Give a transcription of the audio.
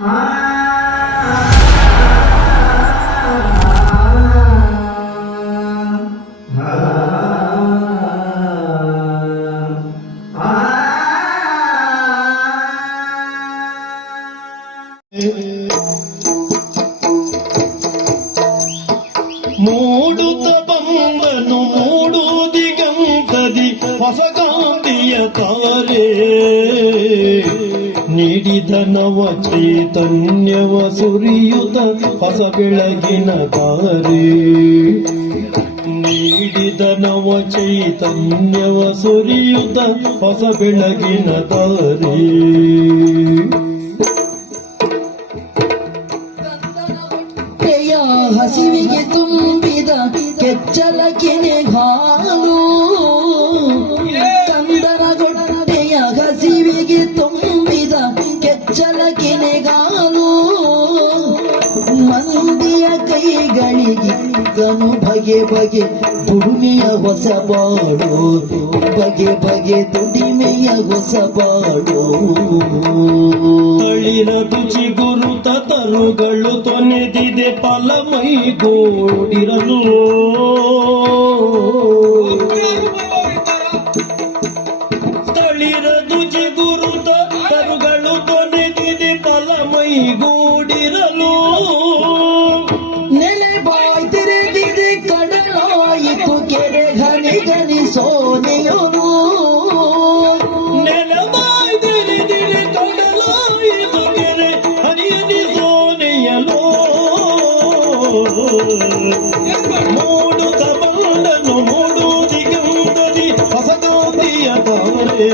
ಮೂಡುತ್ತ ಬಂದನು ಮೂಡು ದಿಗಂತದಿ ಹೊಸ ಗಾಂಧಿಯ ತಾರೆ. ನೀಡಿದ ನವ ಚೈತನ್ಯವ ಸುರಿಯುತ ಹೊಸ ಬೆಳಗಿನ ತಾರೆ ನೀಡಿದ ನವ ಚೈತನ್ಯವ ಸುರಿಯುತ ಹೊಸ ಬೆಳಗಿನ ತಾರೆ ಹಸಿವಿಗೆ ತುಂಬಿದ ಕೆಚ್ಚಲ ಕೆನೆ ಕೈಗಳಿಗಿದ್ದನು ಬಗೆ ಬಗೆ ದುಡಿಮೆಯ ಹೊಸ ಬಾಳು. ಬಗೆ ಬಗೆ ದುಡಿಮೆಯ ಹೊಸ ಬಾಳು. ತಳಿರ ರುಚಿ ಗುರುತ ತರುಗಳು ತೊನೆದಿದೆ ಫಲ ಮೈಗೂಡಿರಲು ತಳಿರ ರುಚಿ ಗುರುತ ತರುಗಳು ತೊನೆದಿದೆ ಫಲ ಮೈಗೂಡಿರಲು ಕಡಲಾಯಿತು ಕೆರೆ ಘನಿ ಘನಿ ಸೋನೆಯನು ಮೂಡು ಬಂದನು ಮೂಡು ದಿಗಂಬದಿ ಹೊಸ ಗಾಂಧಿಯ ತಾರೆ